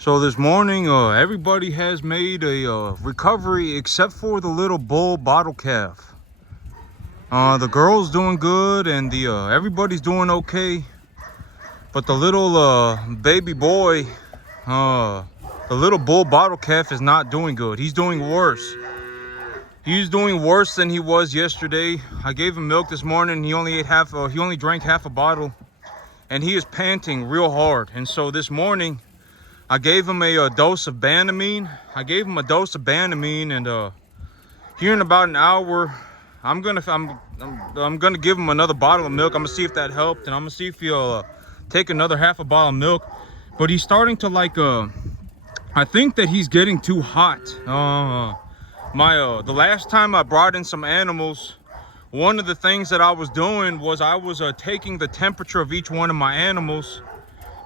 So this morning, everybody has made a recovery except for the little bull bottle calf. The girl's doing good, and everybody's doing okay. But the little baby boy, the little bull bottle calf is not doing good. He's doing worse. He's doing worse than he was yesterday. I gave him milk this morning. He only ate he only drank half a bottle, and he is panting real hard. And so this morning, I gave him a dose of Banamine. And here in about an hour, I'm gonna give him another bottle of milk. I'm gonna see if that helped, and I'm gonna see if he'll take another half a bottle of milk. But he's starting to I think that he's getting too hot. The last time I brought in some animals, one of the things that I was doing was I was taking the temperature of each one of my animals.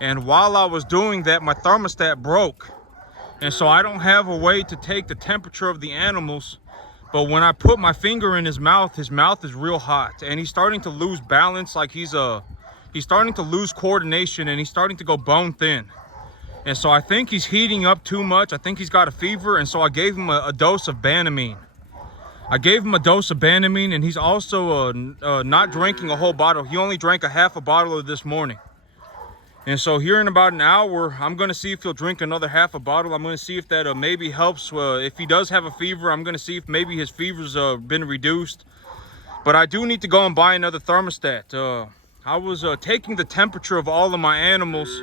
And while I was doing that, my thermostat broke. And so I don't have a way to take the temperature of the animals. But when I put my finger in his mouth is real hot. And he's starting to lose balance, like he's starting to lose coordination, and he's starting to go bone thin. And so I think he's heating up too much. I think he's got a fever. And so I gave him a dose of Banamine. And he's also not drinking a whole bottle. He only drank a half a bottle of this morning. And so here in about an hour, I'm going to see if he'll drink another half a bottle. I'm going to see if that maybe helps. If he does have a fever, I'm going to see if maybe his fever's been reduced. But I do need to go and buy another thermostat. I was taking the temperature of all of my animals.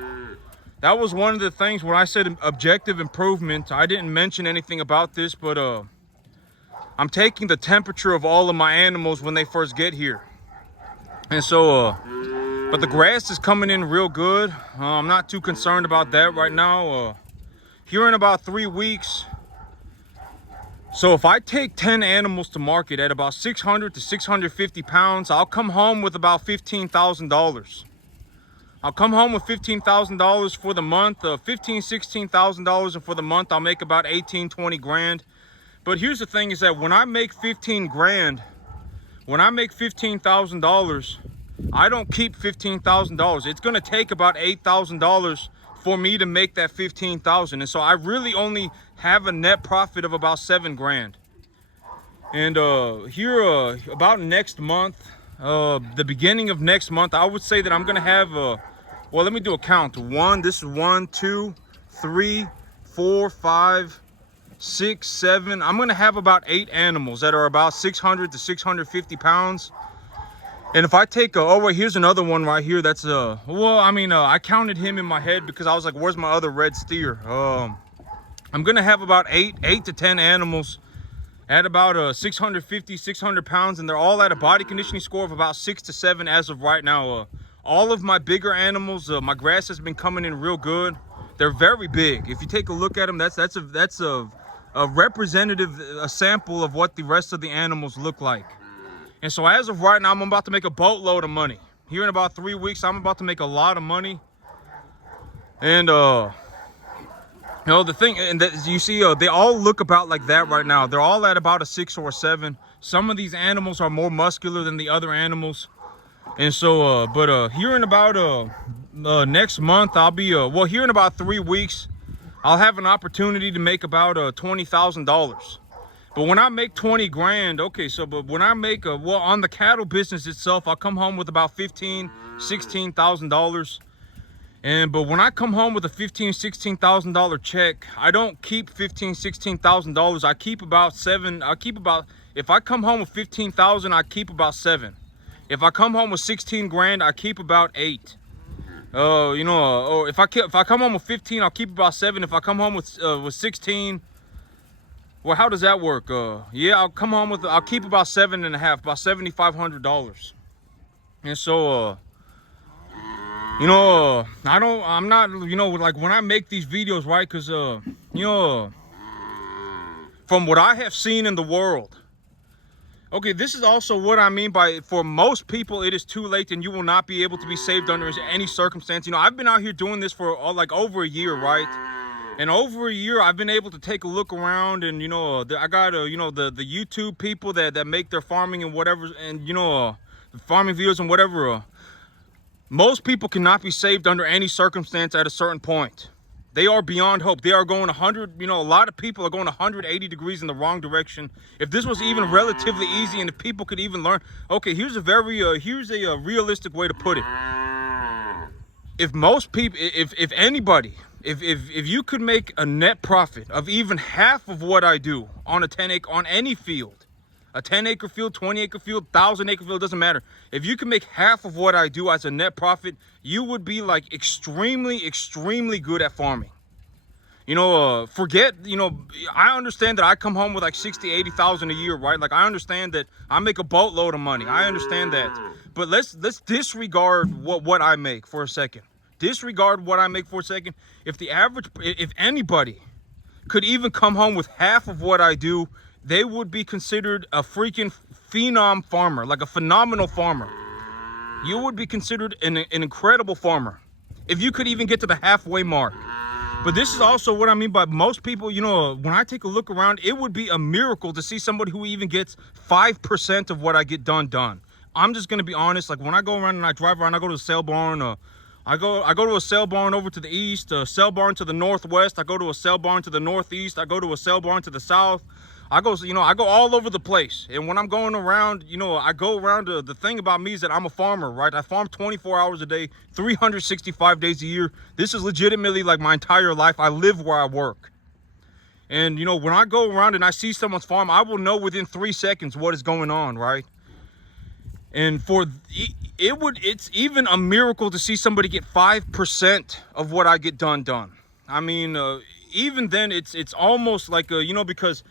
That was one of the things when I said objective improvement. I didn't mention anything about this, but I'm taking the temperature of all of my animals when they first get here. And so... but the grass is coming in real good. I'm not too concerned about that right now. Here in about 3 weeks. So if I take 10 animals to market at about 600 to 650 pounds, I'll come home with about $15,000. I'll come home with $15,000 for the month, $16,000, and for the month I'll make about 20 grand. But here's the thing is that when I make 15 grand, when I make $15,000, I don't keep $15,000. It's going to take about $8,000 for me to make that $15,000. And so I really only have a net profit of about 7 grand. And here about next month, the beginning of next month, I would say that I'm going to have, well, let me do a count. This is 1, 2, 3, 4, 5, 6, 7. I'm going to have about 8 animals that are about 600 to 650 pounds. And if I take oh wait, here's another one right here. That's I counted him in my head because I was like, where's my other red steer? I'm gonna have about 8 to 10 animals at about 600 pounds, and they're all at a body conditioning score of about 6 to 7 as of right now. All of my bigger animals, my grass has been coming in real good. They're very big. If you take a look at them, that's a representative, a sample of what the rest of the animals look like. And so as of right now, I'm about to make a boatload of money. Here in about 3 weeks, I'm about to make a lot of money. And, the thing, and that, you see, they all look about like that right now. They're all at about a 6 or a 7. Some of these animals are more muscular than the other animals. And so, here in about next month, I'll be, here in about 3 weeks, I'll have an opportunity to make about $20,000. But when I make 20 grand, okay, so, but when I make, on the cattle business itself, I'll come home with about $16,000. But when I come home with a $16,000 check, I don't keep $16,000. I keep about 7. If I come home with 15,000, I keep about 7. If I come home with 16 grand, I keep about 8. If I come home with 15, I'll keep about 7. If I come home with 16, well, how does that work? I'll come home with, I'll keep about 7.5, about $7,500. And so, I'm not, like when I make these videos, right? Because, from what I have seen in the world, okay, this is also what I mean by, for most people, it is too late and you will not be able to be saved under any circumstance. I've been out here doing this for like over a year, right? And over a year, I've been able to take a look around, and I got the YouTube people that make their farming and whatever, and the farming videos and whatever. Most people cannot be saved under any circumstance at a certain point. They are beyond hope. They are going 100, a lot of people are going 180 degrees in the wrong direction. If this was even relatively easy and if people could even learn, okay, here's a realistic way to put it. If most people, if anybody, if you could make a net profit of even half of what I do on on any field, a 10-acre field, 20-acre field, 1,000-acre field, doesn't matter. If you can make half of what I do as a net profit, you would be like extremely, extremely good at farming. I understand that I come home with like 60, 80,000 a year, right? Like I understand that I make a boatload of money. I understand that. But let's disregard what I make for a second. Disregard what I make for a second. If anybody could even come home with half of what I do, they would be considered a freaking phenom farmer, like a phenomenal farmer. You would be considered an incredible farmer if you could even get to the halfway mark. But this is also what I mean by most people, when I take a look around, it would be a miracle to see somebody who even gets 5% of what I get done. I'm just going to be honest. Like when I go around and I drive around, I go to a sale barn, I go to a sale barn over to the east, a sale barn to the northwest. I go to a sale barn to the northeast. I go to a sale barn to the south. I go all over the place. And when I'm going around, I go around, the thing about me is that I'm a farmer, right? I farm 24 hours a day, 365 days a year. This is legitimately like my entire life. I live where I work. And, when I go around and I see someone's farm, I will know within 3 seconds what is going on, right? And it's even a miracle to see somebody get 5% of what I get done. I mean, even then it's almost like, because,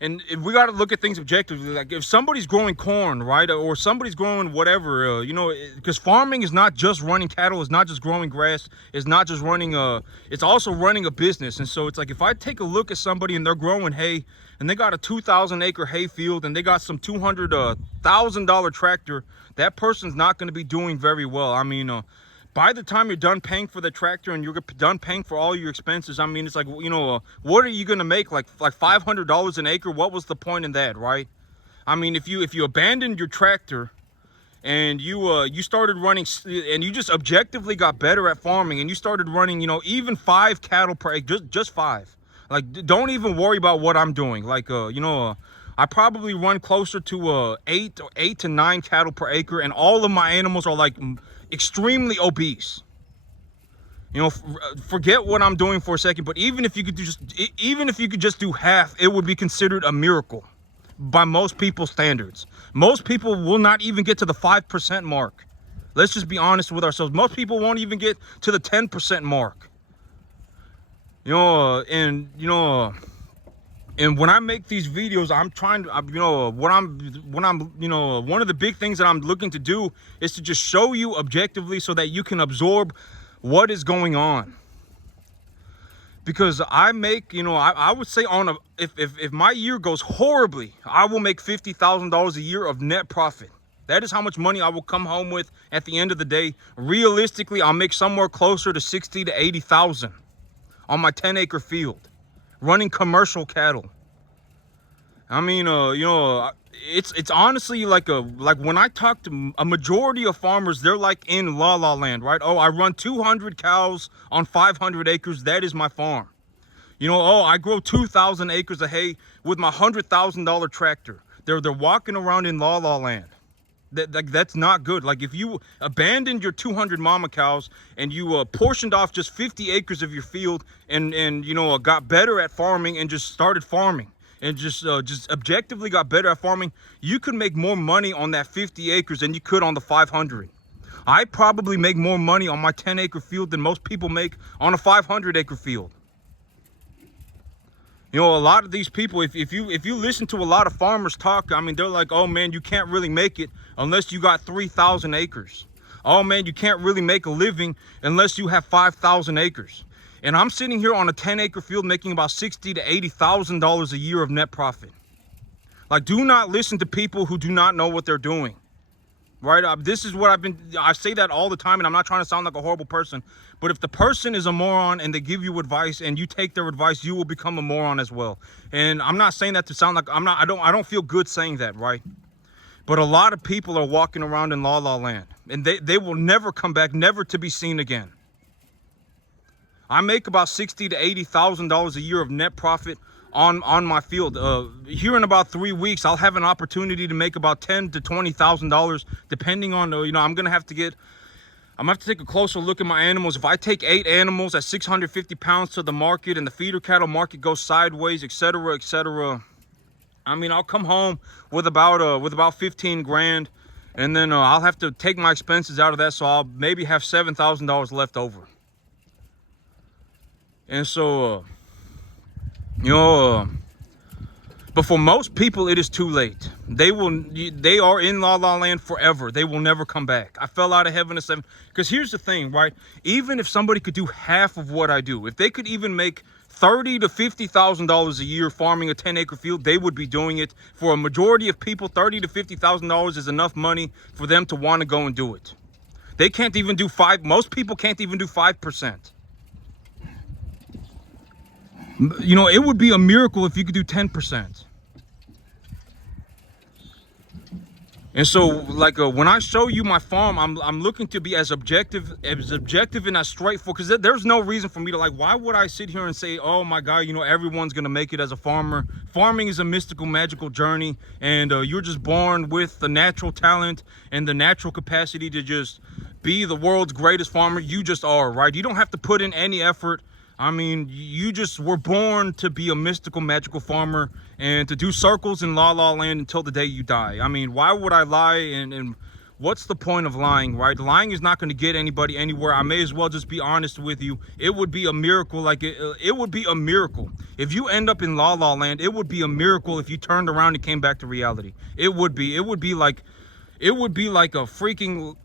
and we got to look at things objectively. Like if somebody's growing corn, right, or somebody's growing whatever, because farming is not just running cattle, it's not just growing grass, it's not just running it's also running a business. And so it's like if I take a look at somebody and they're growing hay and they got a 2,000-acre hay field and they got some $200,000 tractor, that person's not going to be doing very well. I mean, by the time you're done paying for the tractor and you're done paying for all your expenses, I mean, it's like, what are you going to make? Like $500 an acre? What was the point in that, right? I mean, if you abandoned your tractor and you started running and you just objectively got better at farming and you started running, even 5 cattle per acre, just 5. Like, don't even worry about what I'm doing. Like, I probably run closer to 8 to 9 cattle per acre, and all of my animals are like extremely obese. Forget what I'm doing for a second, but even if you could just do half, it would be considered a miracle by most people's standards. Most people will not even get to the 5% mark. Let's just be honest with ourselves. Most people won't even get to the 10% mark. And when I make these videos, I'm trying to, one of the big things that I'm looking to do is to just show you objectively so that you can absorb what is going on. Because I make, I would say if my year goes horribly, I will make $50,000 a year of net profit. That is how much money I will come home with at the end of the day. Realistically, I'll make somewhere closer to 60 to 80,000 on my 10-acre field, running commercial cattle. I mean, it's honestly like when I talk to a majority of farmers, they're like in la la land, right? Oh, I run 200 cows on 500 acres. That is my farm. Oh, I grow 2,000 acres of hay with my $100,000 tractor. They're walking around in la la land. That's not good. Like if you abandoned your 200 mama cows and you portioned off just 50 acres of your field and got better at farming and just started farming and just objectively got better at farming, you could make more money on that 50 acres than you could on the 500. I probably make more money on my 10-acre field than most people make on a 500-acre field. A lot of these people, if you listen to a lot of farmers talk, I mean, they're like, oh man, you can't really make it unless you got 3,000 acres. Oh man, you can't really make a living unless you have 5,000 acres. And I'm sitting here on a 10-acre field making about $60,000 to $80,000 a year of net profit. Like, do not listen to people who do not know what they're doing. Right? This is what I say that all the time, and I'm not trying to sound like a horrible person, but if the person is a moron and they give you advice and you take their advice, you will become a moron as well. And I'm not saying that to sound like I don't feel good saying that, right? But a lot of people are walking around in la la land, and they will never come back, never to be seen again. I make about $60,000 to $80,000 a year of net profit on my field. Here in about 3 weeks, I'll have an opportunity to make about $10,000 to $20,000, depending on I'm gonna have to take a closer look at my animals. If I take 8 animals at 650 pounds to the market and the feeder cattle market goes sideways, etc., etc., I mean, I'll come home with about 15 grand, and then I'll have to take my expenses out of that, so I'll maybe have $7,000 left over. And so, but for most people, it is too late. They are in La La Land forever. They will never come back. I fell out of heaven at 7. Because here's the thing, right? Even if somebody could do half of what I do, if they could even make $30,000 to $50,000 a year farming a 10-acre field, they would be doing it. For a majority of people, $30,000 to $50,000 is enough money for them to want to go and do it. They can't even do 5. Most people can't even do 5%. It would be a miracle if you could do 10%. And so, like, when I show you my farm, I'm looking to be as objective and as straightforward, because there's no reason for me to, like, why would I sit here and say, oh my God, everyone's gonna make it as a farmer. Farming is a mystical, magical journey, and you're just born with the natural talent and the natural capacity to just be the world's greatest farmer. You just are, right? You don't have to put in any effort. I mean, you just were born to be a mystical, magical farmer and to do circles in La La Land until the day you die. I mean, why would I lie? And what's the point of lying, right? Lying is not going to get anybody anywhere. I may as well just be honest with you. It would be a miracle. Like, it would be a miracle. If you end up in La La Land, it would be a miracle if you turned around and came back to reality. It would be like a freaking,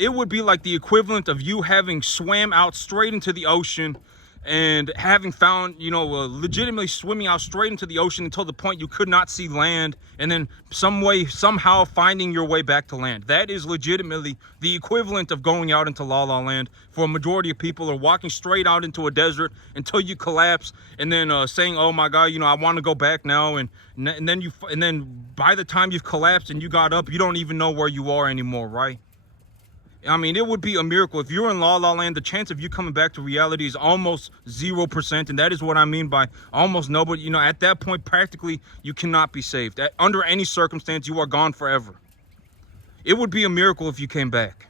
it would be like the equivalent of you having swam out straight into the ocean and having found, legitimately swimming out straight into the ocean until the point you could not see land, and then somehow finding your way back to land. That is legitimately the equivalent of going out into La La Land for a majority of people, or walking straight out into a desert until you collapse, and then saying, oh my God, I want to go back now, and then by the time you've collapsed and you got up, you don't even know where you are anymore, right? I mean, it would be a miracle. If you're in La La Land, the chance of you coming back to reality is almost 0%. And that is what I mean by almost nobody. At that point, practically, you cannot be saved. Under any circumstance, you are gone forever. It would be a miracle if you came back.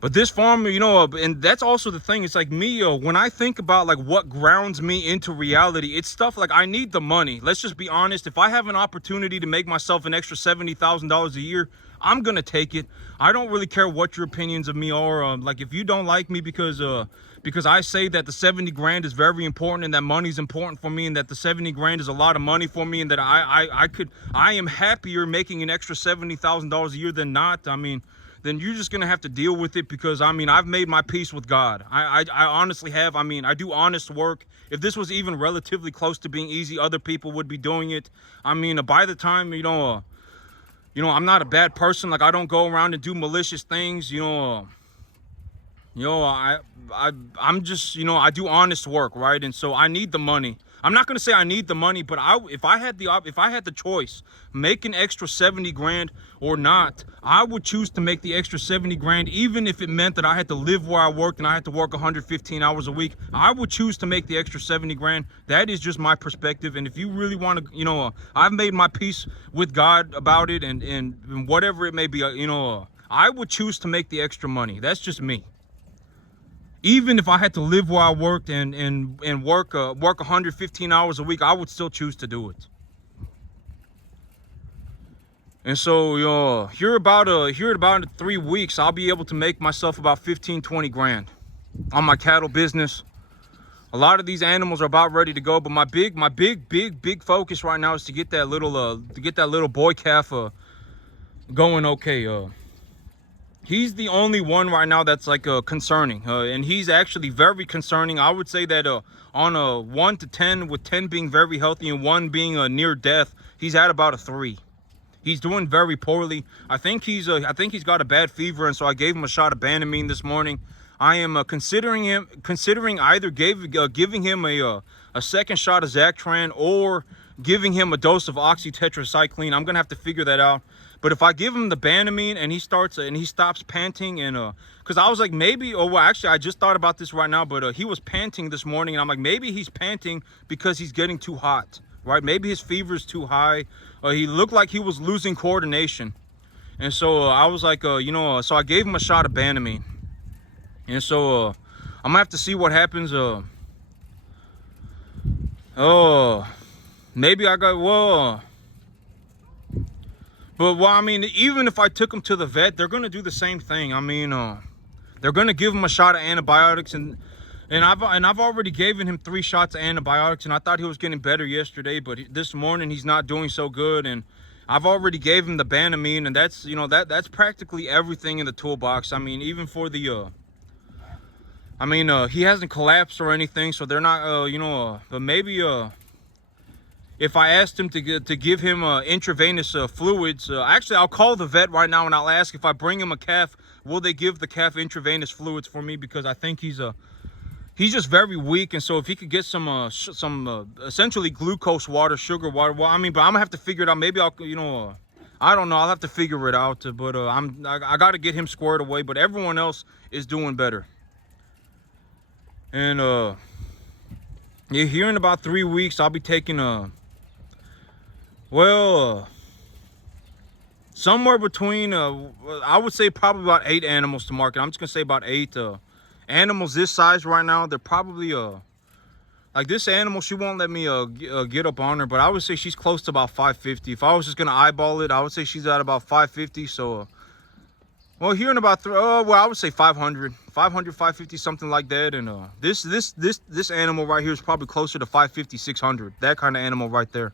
But this farm, and that's also the thing. It's like me, when I think about like what grounds me into reality, it's stuff like I need the money. Let's just be honest. If I have an opportunity to make myself an extra $70,000 a year, I'm going to take it. I don't really care what your opinions of me are. Like, if you don't like me because I say that the 70 grand is very important and that money's important for me, and that the 70 grand is a lot of money for me, and that I am happier making an extra $70,000 a year than not, I mean, then you're just going to have to deal with it, because, I mean, I've made my peace with God. I honestly have. I mean, I do honest work. If this was even relatively close to being easy, other people would be doing it. I mean, by the time, I'm not a bad person. Like, I don't go around and do malicious things. I'm just, I do honest work, right? And so I need the money. I'm not going to say I need the money, but if I had the choice, make an extra 70 grand or not, I would choose to make the extra 70 grand, even if it meant that I had to live where I worked and I had to work 115 hours a week. I would choose to make the extra 70 grand. That is just my perspective. And if you really want to, I've made my peace with God about it, and whatever it may be, I would choose to make the extra money. That's just me. Even if I had to live where I worked and work 115 hours a week, I would still choose to do it. And so, here about 3 weeks, I'll be able to make myself about 15, 20 grand on my cattle business. A lot of these animals are about ready to go, but my big focus right now is to get that little boy calf going okay. He's the only one right now that's like concerning, and he's actually very concerning. I would say that on a 1 to 10, with 10 being very healthy and 1 being near death, he's at about a 3. He's doing very poorly. I think he's got a bad fever, and so I gave him a shot of Banamine this morning. I am considering either giving him a second shot of Zactran or giving him a dose of oxytetracycline. I'm gonna have to figure that out. But if I give him the Banamine and he stops panting, and because I was like, maybe, well, actually I just thought about this right now, but he was panting this morning, and I'm like, maybe he's panting because he's getting too hot, right? Maybe his fever is too high. He looked like he was losing coordination. And so I was like, so I gave him a shot of Banamine. And so I'm gonna have to see what happens. Maybe I got, but well, I mean, even if I took him to the vet, they're gonna do the same thing. I mean, they're gonna give him a shot of antibiotics, and I've already given him 3 shots of antibiotics, and I thought he was getting better yesterday, but this morning he's not doing so good, and I've already gave him the Banamine, and that's, that's practically everything in the toolbox. I mean, even for the he hasn't collapsed or anything, so they're not, but maybe if I asked him to give him intravenous fluids, actually I'll call the vet right now and I'll ask, if I bring him a calf, will they give the calf intravenous fluids for me? Because I think he's just very weak, and so if he could get some essentially glucose water, sugar water, well, I mean, but I'm gonna have to figure it out. Maybe I'll, I don't know, I'll have to figure it out, but I got to get him squared away. But everyone else is doing better. And yeah, here in about 3 weeks I'll be taking somewhere between I would say probably about 8 animals to market. I'm just gonna say about 8 animals this size right now. They're probably like this animal, she won't let me get up on her, but I would say she's close to about 550. If I was just gonna eyeball it, I would say she's at about 550. So well, here in about I would say 500, 550, something like that. And this animal right here is probably closer to 550, 600, that kind of animal right there.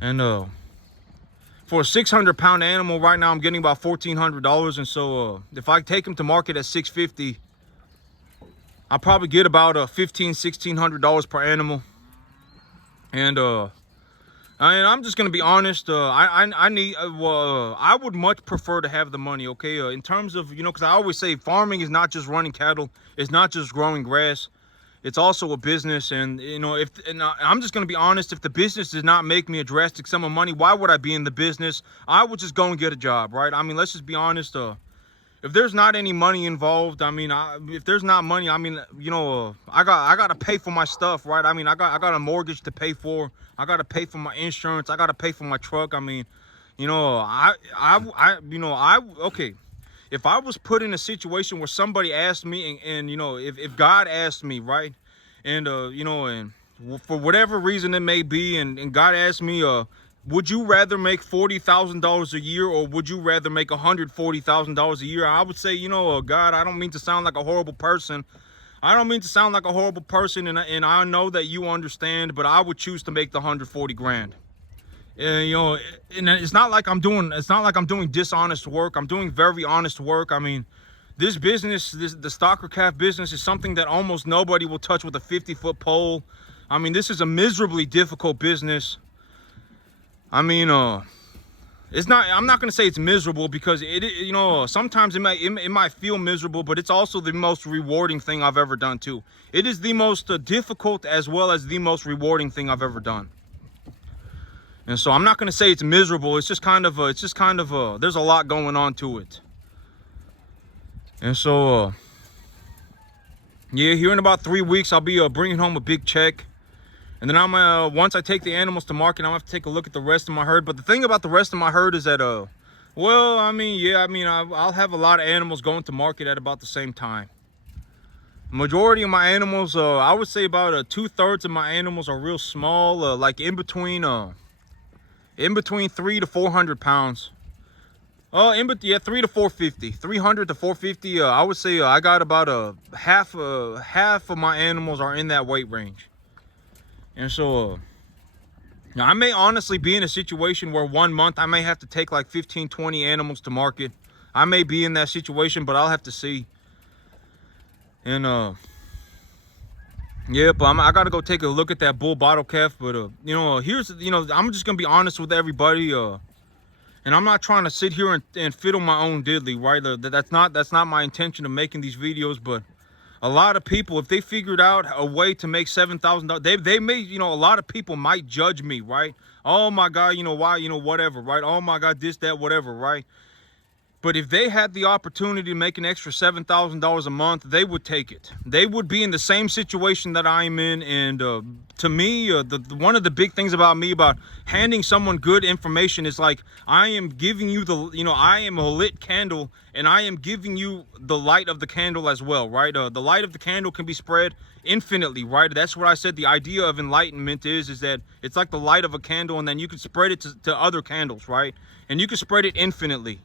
And for a 600-pound animal right now, I'm getting about $1,400. And so if I take him to market at 650, I'll probably get about $1,500-1,600 per animal. And I'm just gonna be honest. I would much prefer to have the money. Okay, in terms of, because I always say farming is not just running cattle, it's not just growing grass. It's also a business, and I'm just gonna be honest. If the business did not make me a drastic sum of money, why would I be in the business? I would just go and get a job, right? I mean, let's just be honest. If there's not any money involved, I mean, if there's not money, I mean, I got to pay for my stuff, right? I mean, I got a mortgage to pay for. I got to pay for my insurance. I got to pay for my truck. I mean, okay. If I was put in a situation where somebody asked me, and if God asked me, right, and and for whatever reason it may be, and God asked me, would you rather make $40,000 a year, or would you rather make $140,000 a year? I would say, God, I don't mean to sound like a horrible person. I don't mean to sound like a horrible person, and I know that you understand, but I would choose to make the 140 grand. And it's not like I'm doing dishonest work. I'm doing very honest work. I mean, this business, the stocker calf business, is something that almost nobody will touch with a 50-foot pole. I mean, this is a miserably difficult business. I mean, it's not. I'm not gonna say it's miserable, because sometimes it might feel miserable, but it's also the most rewarding thing I've ever done too. It is the most difficult as well as the most rewarding thing I've ever done. And so I'm not gonna say it's miserable. It's just kind of there's a lot going on to it. And so yeah, here in about 3 weeks I'll be bringing home a big check. And then once I take the animals to market, I'm gonna have to take a look at the rest of my herd. But the thing about the rest of my herd is that, I'll have a lot of animals going to market at about the same time. Majority of my animals, I would say about 2/3 of my animals are real small, like in between 300 to 400 pounds. 3 to 450, 300 to 450. I would say I got about half of my animals are in that weight range. And so now I may honestly be in a situation where 1 month I may have to take like 15-20 animals to market. I may be in that situation, but I'll have to see. And yeah, but I gotta go take a look at that bull bottle calf. But here's I'm just gonna be honest with everybody. And I'm not trying to sit here and fiddle my own diddly, right? That's not my intention of making these videos. But a lot of people, if they figured out a way to make $7,000, they may, you know, a lot of people might judge me, right? Oh my God, you know, why, you know, whatever, right? Oh my God, this, that, whatever, right? But if they had the opportunity to make an extra $7,000 a month, they would take it. They would be in the same situation that I'm in. And to me, one of the big things about me about handing someone good information is like, I am giving you I am a lit candle, and I am giving you the light of the candle as well, right? The light of the candle can be spread infinitely, right? That's what I said. The idea of enlightenment is that it's like the light of a candle, and then you can spread it to other candles, right? And you can spread it infinitely.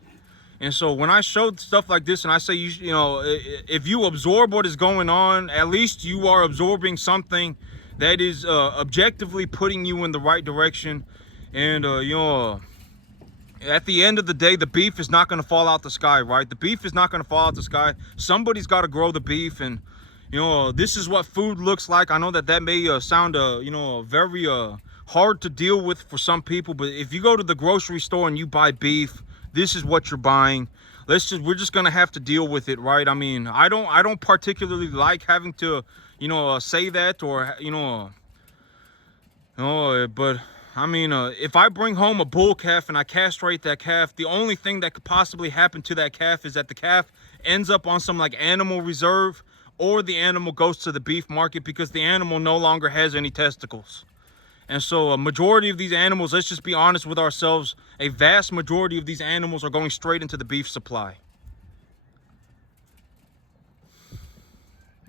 And so when I showed stuff like this, and I say, you know, if you absorb what is going on, at least you are absorbing something that is objectively putting you in the right direction. And, you know, at the end of the day, the beef is not going to fall out the sky, right? The beef is not going to fall out the sky. Somebody's got to grow the beef. And, you know, this is what food looks like. I know that may sound, you know, very hard to deal with for some people. But if you go to the grocery store and you buy beef, this is what you're buying. We're just gonna have to deal with it, right? I mean, I don't particularly like having to, you know, say that, or but I mean, if I bring home a bull calf and I castrate that calf, the only thing that could possibly happen to that calf is that the calf ends up on some like animal reserve, or the animal goes to the beef market because the animal no longer has any testicles. And so a majority of these animals, let's just be honest with ourselves, a vast majority of these animals are going straight into the beef supply.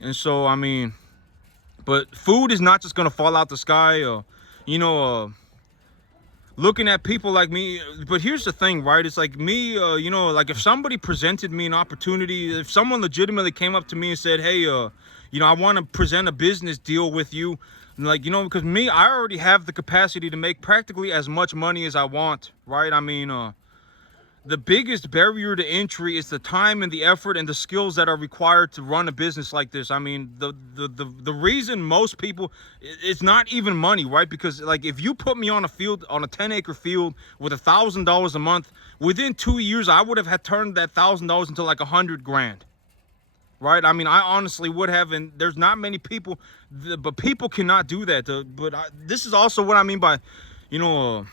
And so, I mean, but food is not just going to fall out the sky, you know, looking at people like me. But here's the thing, right? It's like me, you know, like if somebody presented me an opportunity, if someone legitimately came up to me and said, hey, you know, I want to present a business deal with you. Like, you know, because me, I already have the capacity to make practically as much money as I want, right? I mean, the biggest barrier to entry is the time and the effort and the skills that are required to run a business like this. I mean, the reason most people, it's not even money, right? Because like if you put me on a field, on a 10-acre field with $1,000 a month, within 2 years, I would have had turned that $1,000 into like 100 grand. Right? I mean, I honestly would have, and there's not many people, but people cannot do that. This is also what I mean by, you know,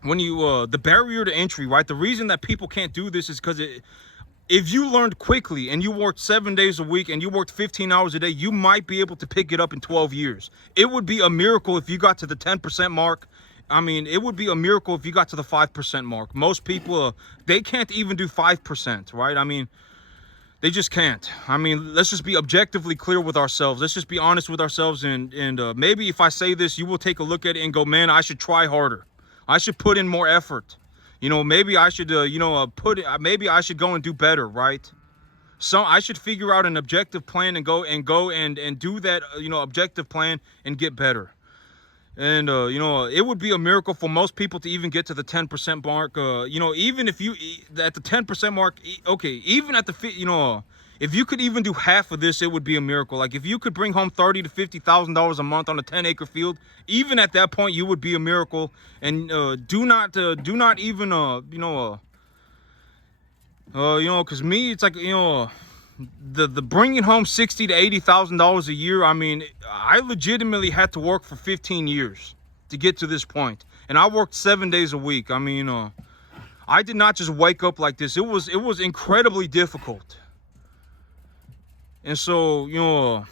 when you, the barrier to entry, right? The reason that people can't do this is because if you learned quickly and you worked 7 days a week and you worked 15 hours a day, you might be able to pick it up in 12 years. It would be a miracle if you got to the 10% mark. I mean, it would be a miracle if you got to the 5% mark. Most people, they can't even do 5%, right? I mean, they just can't. I mean, let's just be objectively clear with ourselves. Let's just be honest with ourselves. And maybe if I say this, you will take a look at it and go, man, I should try harder. I should put in more effort. You know, maybe I should, maybe I should go and do better, right? So I should figure out an objective plan and go and do that, you know, objective plan and get better. And, you know, it would be a miracle for most people to even get to the 10% mark. You know, even if you, at the 10% mark, okay, even at the, you know, if you could even do half of this, it would be a miracle. Like if you could bring home $30,000 to $50,000 a month on a 10-acre field, even at that point, you would be a miracle. And do not even, you know, because me, it's like, you know, the bringing home $60,000 to $80,000 a year. I mean, I legitimately had to work for 15 years to get to this point, and I worked 7 days a week. I mean, I did not just wake up like this. It was incredibly difficult. And so, you know,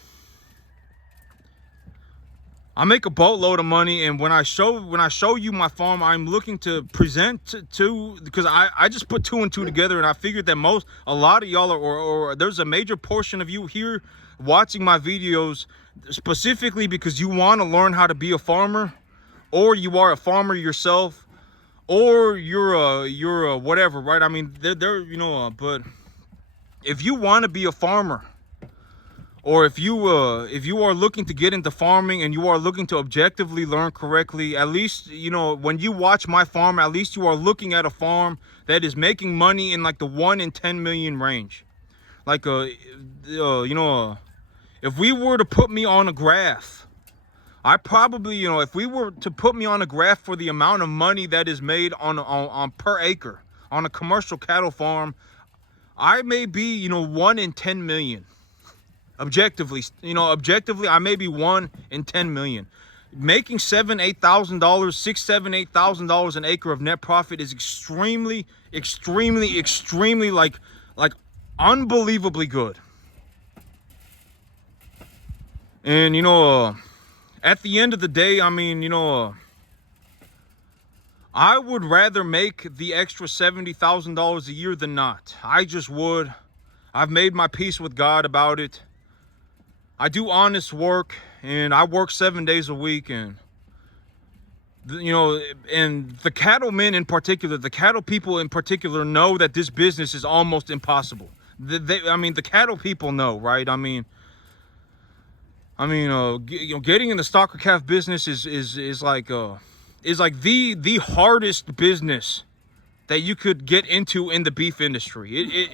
I make a boatload of money, and when I show you my farm, I'm looking to present to because I just put 2 and 2 together, and I figured that a lot of y'all or there's a major portion of you here watching my videos specifically because you want to learn how to be a farmer, or you are a farmer yourself, or you're a whatever, right? I mean, they're you know, but if you want to be a farmer, or if you are looking to get into farming and you are looking to objectively learn correctly, at least, you know, when you watch my farm, at least you are looking at a farm that is making money in like the 1 in 10 million range. Like, you know, if we were to put me on a graph, I probably, you know, if we were to put me on a graph for the amount of money that is made on per acre on a commercial cattle farm, I may be, you know, 1 in 10 million. Objectively, objectively, I may be 1 in 10 million. Making $7,000, $8,000, $7,000 an acre of net profit is extremely, extremely, extremely like unbelievably good. And at the end of the day, I mean, I would rather make the extra $70,000 a year than not. I just would. I've made my peace with God about it. I do honest work, and I work 7 days a week, and and the cattlemen in particular, the cattle people in particular, know that this business is almost impossible. I mean, the cattle people know, right? Getting in the stocker calf business is like the hardest business that you could get into in the beef industry.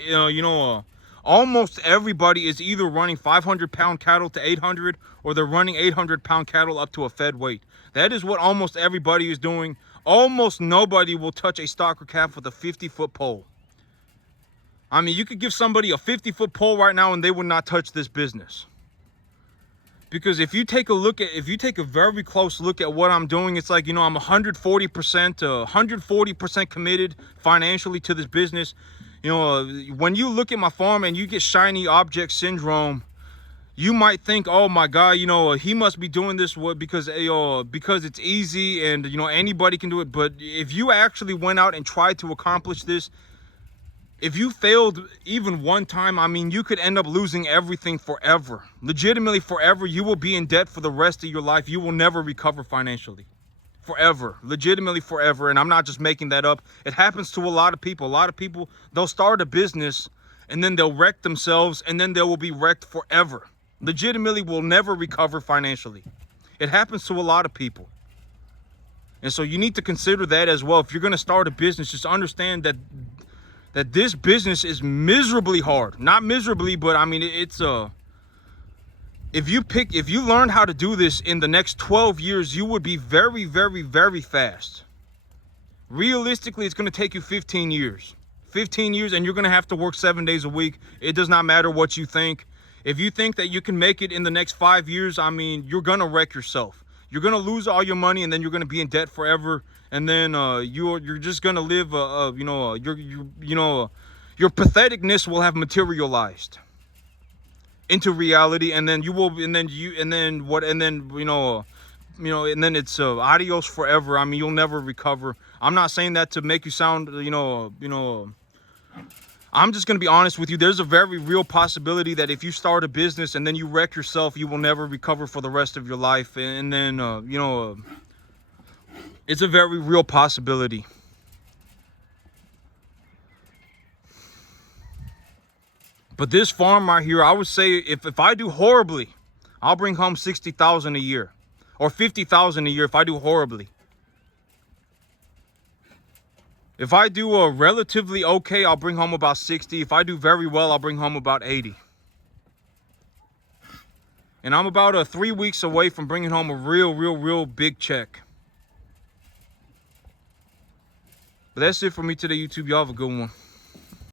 Almost everybody is either running 500-pound cattle to 800, or they're running 800-pound cattle up to a fed weight. That is what almost everybody is doing. Almost nobody will touch a stocker calf with a 50-foot pole. I mean, you could give somebody a 50-foot pole right now and they would not touch this business. Because if you take a very close look at what I'm doing, it's like, I'm 140% committed financially to this business. When you look at my farm and you get shiny object syndrome, you might think, oh my God, he must be doing this because it's easy and, anybody can do it. But if you actually went out and tried to accomplish this, if you failed even one time, I mean, you could end up losing everything forever. Legitimately forever. You will be in debt for the rest of your life. You will never recover financially. Forever. Legitimately forever. And I'm not just making that up. It happens to a lot of people. A lot of people, they'll start a business and then they'll wreck themselves and then they will be wrecked forever. Legitimately will never recover financially. It happens to a lot of people. And so you need to consider that as well. If you're going to start a business, just understand that this business is miserably hard. Not miserably, but I mean, it's if you learn how to do this in the next 12 years, you would be very, very, very fast. Realistically, it's going to take you 15 years. 15 years, and you're going to have to work 7 days a week. It does not matter what you think. If you think that you can make it in the next 5 years, I mean, you're going to wreck yourself. You're going to lose all your money, and then you're going to be in debt forever. And then you're just going to live, your patheticness will have materialized into reality. And then it's adios forever. I mean, you'll never recover. I'm not saying that to make you sound, I'm just going to be honest with you. There's a very real possibility that if you start a business and then you wreck yourself, you will never recover for the rest of your life. And then, it's a very real possibility. But this farm right here, I would say if I do horribly, I'll bring home $60,000 a year or $50,000 a year if I do horribly. If I do a relatively okay, I'll bring home about 60. If I do very well, I'll bring home about 80. And I'm about 3 weeks away from bringing home a real big check. But that's it for me today, YouTube. Y'all have a good one.